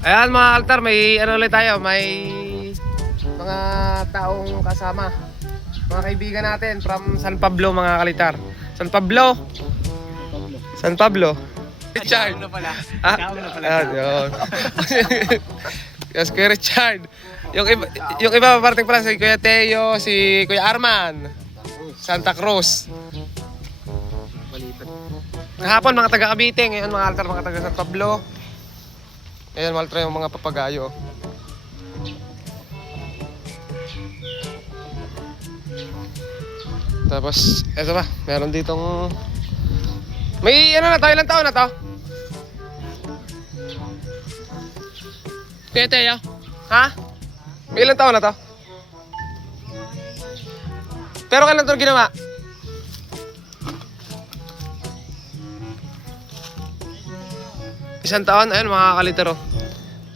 Ayan mga altar, may ano ulit tayo, may mga taong kasama. Mga kaibigan natin from San Pablo mga kalitar. San Pablo? San Pablo? Richard. Kaong na pala. Ah, Kaong na pala. ayan, yun. Yes, Kuya Richard. Yung iba parting pala si Kuya Teo, si Kuya Arman. Santa Cruz. Kahapon mga taga Cavite, ngayon mga altar mga taga San Pablo. Ayan, mga altar yung mga papagayo. Tapos, eto ba, meron ditong... May ano na to, ilang taon na to? Kuya Teo? Ha? May ilang taon na to? Pero kailan ito ginawa? Isang taon, ayun mga kalitero.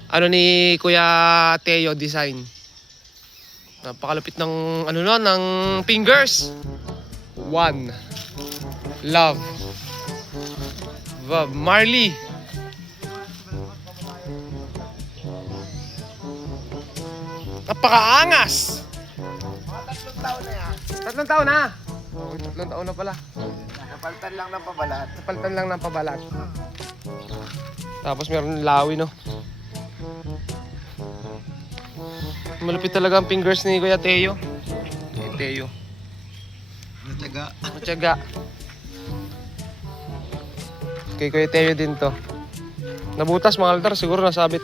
Ano ni Kuya Teo design. Napakalupit ng ano no, ng fingers. One. Love. Bob Marley. Napakaangas. Mga 3 taon na yan. 3 taon na. Oh, 3 taon na pala. Napalitan lang ng pabalat. Napalitan lang ng pabalat. Tapos meron lawi, no? Malupit talaga ang fingers ni Kuya Teo. Teo. Natyaga. Matyaga. Kay Kuya Teo din to. Nabutas mga altar, siguro nasabit.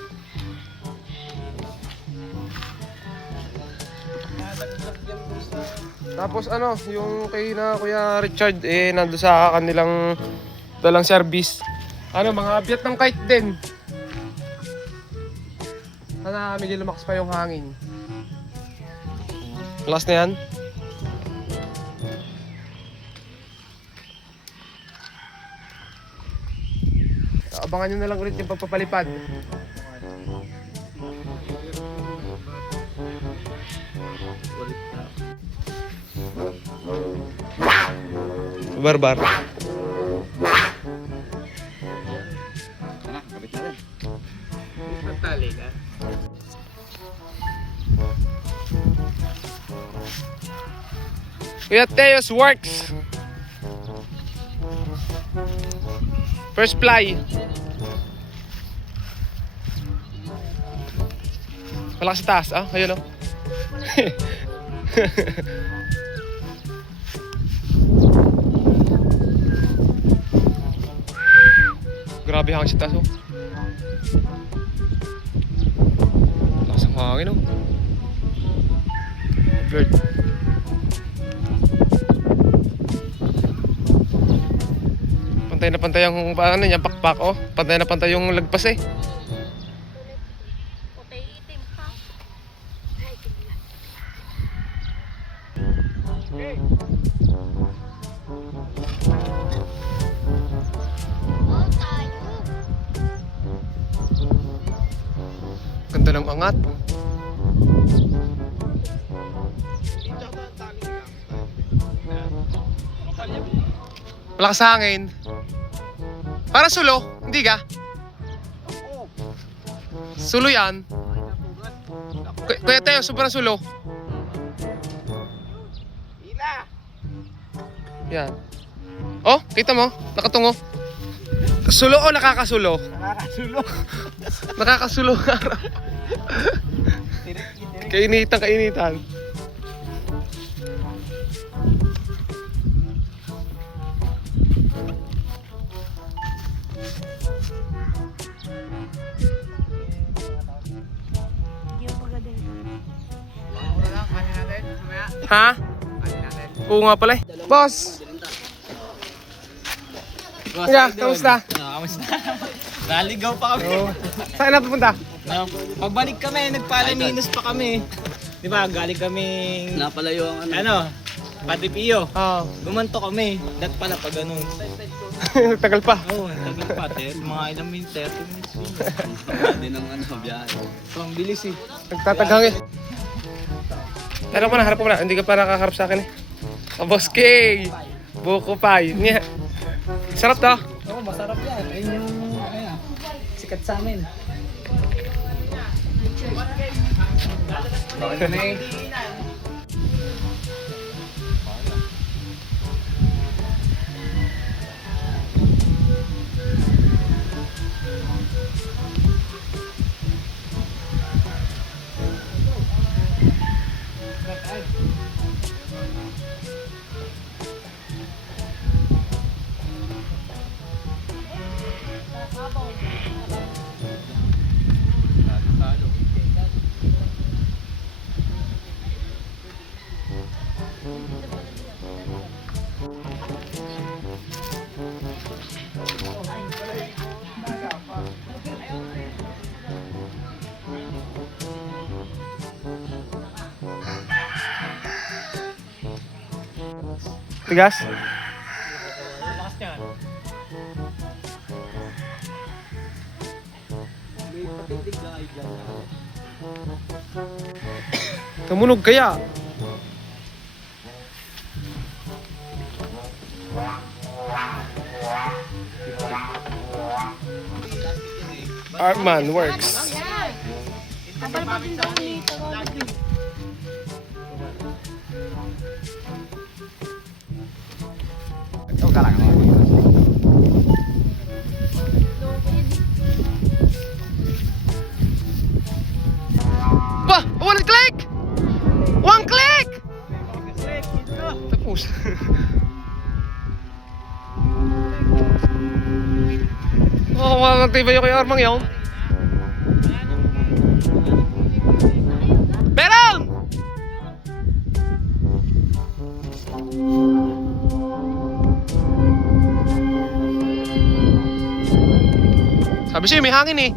Tapos ano, yung kay na Kuya Richard, nando sa kanilang dalang service. Ano, mga abyat ng kite din. Sana medyo lumakas pa yung hangin. Last na yan. Abangan nyo na lang ulit yung pagpapalipad. Barbar. Ano, kapit na rin. Natali ka. Kuya Teo's works. First fly. Malakas sa taas, ah? Ayun, oh. Grabe hangin sa taas, oh. Lakas ang hangin, oh. Bird. Pantay na pantay yung ano niya, pakpak, oh. Pantay na pantay yung lagpas, eh. Puti itim pa. Oh, tayo. Ganda ng angat. Malakas sa hangin. Para sulo, hindi ka? Sulo yan. Kuya Teo, sobrang sulo. Ila! Yan. Oh, kita mo? Nakatungo. Sulo o nakakasulo? Nakakasulo. Nakakasulo nga raw. Kainitan, kainitan. Hindi ako magaling. Ano lang, kanin natin. Mamaya. Ha? Kanin natin. Oo nga pala eh. Boss! Kuya, kamusta? Kamusta? Naligaw pa kami. Oh. Saan na pupunta? Pagbalik kami, nagpalaminos pa kami. Di ba, galing kaming... Napalayo ang ano. Ano? Patipio. Oo. Gumanto kami. Dat pala pag ganun. Tagal pa. Oo, tagal pa. Mga ilang minutes, 30 minutes. Hindi ng ano, biyahe. So, ang bilis eh. Nagtataghang eh. Harap mo na, harap mo na. Hindi ka pa nakakarap sa akin eh. Boss K! Buko pie. Niya. Sarap to. Oo, masarap yan. Ayun yung, sikat sa amin. Okay na eh. Tigas? Lakas niyan. May patindig na kayo dyan. Tumunog kaya. Artman Works. Kapal pa din daw ni Tagalog. Ito ka lang. Bah! One click! One click! Tapos. Oh, magtibay yung kay Armang yun. Meron! Sabi siya, may hangin eh.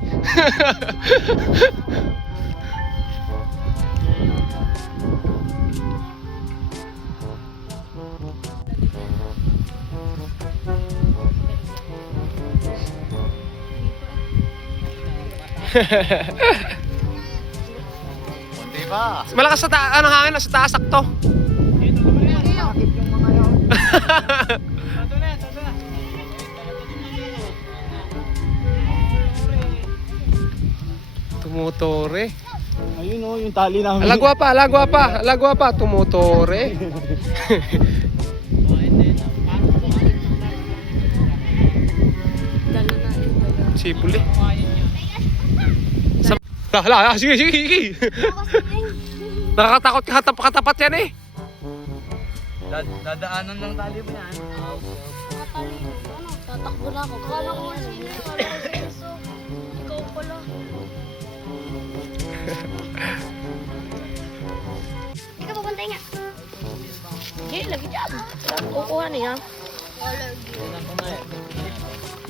Kunti pa. Malakas sa ano hangin, sa taas sakto. Ito na, ito na. Tumutore. Ayun oh, yung tali namin. Alagwa pa, tumutore. Sipuli. Hala, sige. Nakakatakot katapat yan eh. Dadaanan ng tali mo yan. Tatakbo na ako. Kala ko nga sino. Kala ko si Eso. Ikaw pala. Hindi ka pabantay nga. Hindi, lagi dyan. Kukuha niya.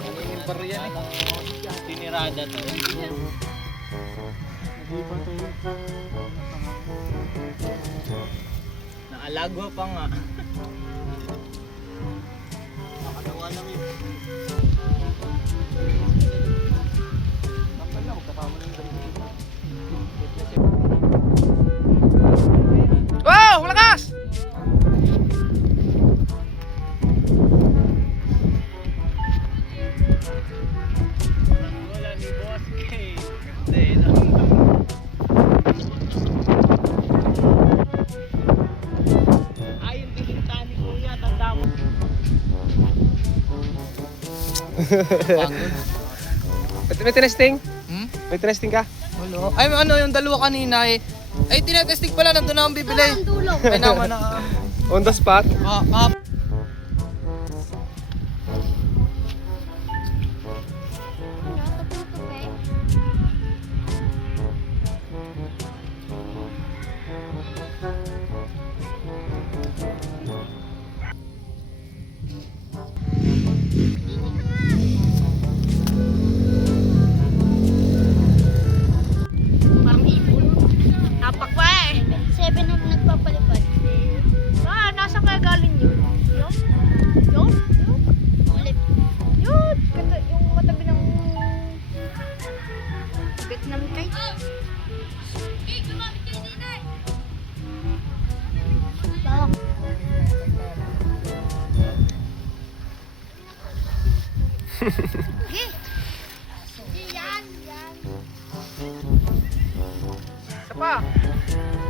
Yung barya eh. Tinirada to. Naalagwa pa nga. Nakatawa lang yun. Wow, lakas! Wala ni Boss K. Hindi na. Ay, yung biginta ni Kuya, tanda mo. May tinesting? Hmm? May tinesting ka? Wala. Ay, ano yung dalawa kanina eh. Ay, tinetesting pala. Nandun na akong bibili. Ang dulo. Ay, naman na. On the spot? Parang ipon. Napakwa eh. 7 na nagpapalipad. Nasa kaya galing yun? Yun? Ulit. Yun! Yung matabi ng Vietnam kite. Bawak. Sige. Yan. Isa pa.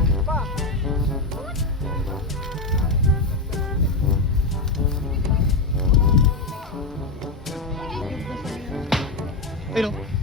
Isa pa. Ayun, oh.